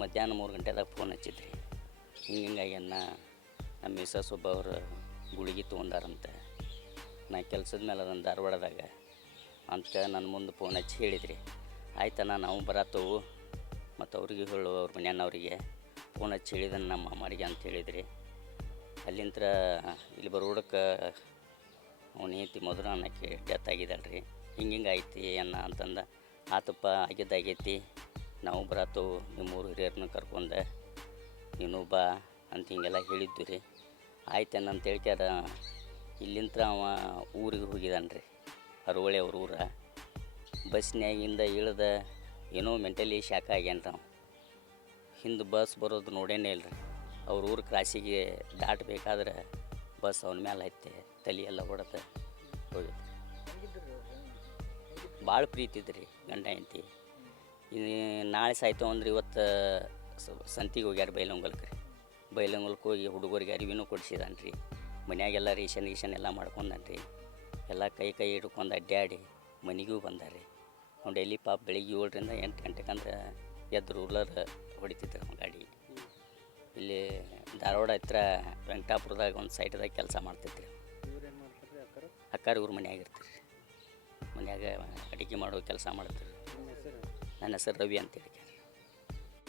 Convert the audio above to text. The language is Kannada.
ಮಧ್ಯಾಹ್ನ 3 ಗಂಟೆದಾಗ ಫೋನ್ ಹಚ್ಚಿದ್ರಿ. ಹಿಂಗಾಗಿ ನಮ್ಮ ಮಿಸಸ್ ಒಬ್ಬವ್ರು ಗುಳಿಗೆ ತೊಗೊಂಡಾರಂತೆ, ನಾ ಕೆಲ್ಸದ ಮೇಲೆ ಅದನ್ನು ಧಾರವಾಡದಾಗ ಅಂತ ನನ್ನ ಮುಂದೆ ಫೋನ್ ಹಚ್ಚಿ ಹೇಳಿದ್ರಿ. ಆಯ್ತಣ್ಣ ನಾವು ಬರತ್ತವು ಮತ್ತು ಅವ್ರಿಗೆ ಹೇಳು, ಅವ್ರ ಮನೆಯವ್ರಿಗೆ ಫೋನ್ ಹಚ್ಚಿ ಹೇಳಿದನು ನಮ್ಮ ಮಾಮಾರಿಗೆ ಅಂತ ಹೇಳಿದ್ರಿ. ಅಲ್ಲಿಂದ ಇಲ್ಲಿ ಬರೋಡಕ್ಕೆ ಅವ್ನ ಹೆಂಡತಿ ಮಧುರ ಅನ್ನೋಕ್ಕೆ ಡೆತ್ ಆಗಿದ್ದಲ್ರಿ. ಹಿಂಗೆ ಐತಿ ಅಂತಂದ. ಆತಪ್ಪ ಆಗಿದ್ದಾಗೈತಿ, ನಾವು ಬರತ್ತವು, ನಿಮ್ಮೂರು ಹಿರಿಯರನ್ನ ಕರ್ಕೊಂಡೆ ನೀನು ಬಾ ಅಂತ ಹಿಂಗೆಲ್ಲ ಹೇಳಿದ್ದು ರೀ. ಆಯ್ತೇನ ಅಂತ ಹೇಳ್ಕ್ಯಾರ ಇಲ್ಲಿಂದ ಅವ ಊರಿಗೆ ಹೋಗಿದ್ದಾನೆ ಹರವಳ್ಳಿ ಅವ್ರ ಊರ. ಬಸ್ನ್ಯಾಗಿಂದ ಇಳ್ದ ಏನೋ ಮೆಂಟಲಿ ಶಾಕ್ ಆಗ್ಯಾನ ನಾವು. ಹಿಂದೆ ಬಸ್ ಬರೋದು ನೋಡೇನೇ ಇಲ್ಲ ರೀ. ಅವ್ರ ಊರು ಕ್ರಾಸಿಗೆ ದಾಟಬೇಕಾದ್ರೆ ಬಸ್ ಅವನ ಮೇಲೆ ಹತ್ತೆ ತಲೆ ಎಲ್ಲ ಹೊಡೆದು ಹೋಗಿದ್ದು. ಭಾಳ ಪ್ರೀತಿ ಇದ್ರಿ ಗಂಡ ಹೆಂಡತಿ. ನಾಳೆ ಸಾಯ್ತು ಅಂದ್ರೆ ಇವತ್ತು ಸಂತಿಗೆ ಹೋಗ್ಯಾರ ಬೈಲಂಗಲ್ಕ್ಕೆ ರೀ. ಬೈಲಂಗಲ್ಕ್ಕೆ ಹೋಗಿ ಹುಡುಗರಿಗೆ ಅರಿವಿನೂ ಕೊಡಿಸಿದಾನೆ ರೀ. ಮನ್ಯಾಗೆಲ್ಲ ರೇಷನ್ ಎಲ್ಲ ಮಾಡ್ಕೊಂಡಾನೆ ರೀ. ಎಲ್ಲ ಕೈ ಹಿಡ್ಕೊಂಡು ಅಡ್ಡಾಡಿ ಮನೆಗೂ ಬಂದಾರೆ. ಅವ್ನು ಡೈಲಿ ಪಾಪ ಬೆಳಿಗ್ಗೆ 7ರಿಂದ 8 ಗಂಟೆಗೆ ಅಂದ್ರೆ ಎದ್ದು ರೂಲರ್ ಹೊಡಿತಿದ್ರು ಅವ್ನ ಗಾಡಿ. ಇಲ್ಲಿ ಧಾರವಾಡ ಹತ್ರ ವೆಂಕಟಾಪುರದಾಗ ಒಂದು ಸೈಟ್ದಾಗ ಕೆಲಸ ಮಾಡ್ತಿದ್ರಿ. ಅಕ್ಕಾರ ಇವ್ರ ಮನ್ಯಾಗಿರ್ತೀರಿ. ಮನ್ಯಾಗ ಅಡುಗೆ ಮಾಡೋ ಕೆಲಸ ಮಾಡ್ತೀರಿ. ನನ್ನ ಹೆಸರು ರವಿ ಅಂತೇಳಿ.